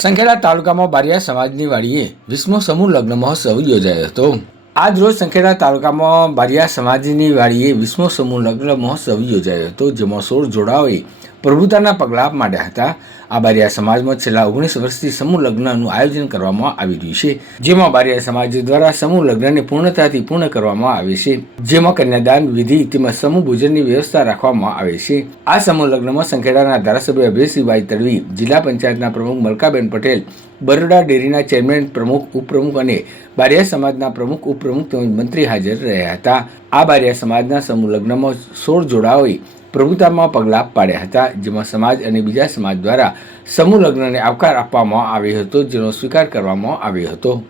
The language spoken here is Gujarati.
સંખેડા તાલુકામાં બારિયા સમાજની વાડીએ 20મો સમૂહ લગ્ન મહોત્સવ યોજાયો હતો। આજ રોજ સંખેડા તાલુકામાં બારિયા સમાજની વાડીએ 20મો સમૂહ લગ્ન મહોત્સવ યોજાયો હતો, જેમાં 16 જોડાઓએ પ્રભુતાના પગલાં માંડ્યા હતા। આ બારિયા સમાજમાં છેલ્લા 19 વર્ષથી સમૂહ લગ્નનું આયોજન કરવામાં આવી રહ્યું છે, જેમાં બારિયા સમાજ દ્વારા સમૂહ લગ્નને પૂર્ણતાથી પૂર્ણ કરવામાં આવે છે, જેમાં કન્યાદાન વિધિ તેમજ સમૂહ ભોજનની વ્યવસ્થા રાખવામાં આવે છે। આ સમૂહ લગ્નમાં સંખેડાના ધારાસભ્ય અભયસિંહભાઈ તડવી, જિલ્લા પંચાયતના પ્રમુખ મલકાબેન પટેલ, બરોડા ડેરીના ચેરમેન, પ્રમુખ, ઉપપ્રમુખ અને બારિયા સમાજના પ્રમુખ, ઉપપ્રમુખ તેમજ મંત્રી હાજર રહ્યા હતા। આ બારિયા સમાજના સમૂહ લગ્નમાં 16 જોડાઓએ પ્રભુતામાં પગલાં પાડ્યા હતા, જેમાં સમાજ અને બીજા સમાજ દ્વારા સમૂહ લગ્નને આવકાર આપવામાં આવ્યો હતો, જેનો સ્વીકાર કરવામાં આવ્યો હતો।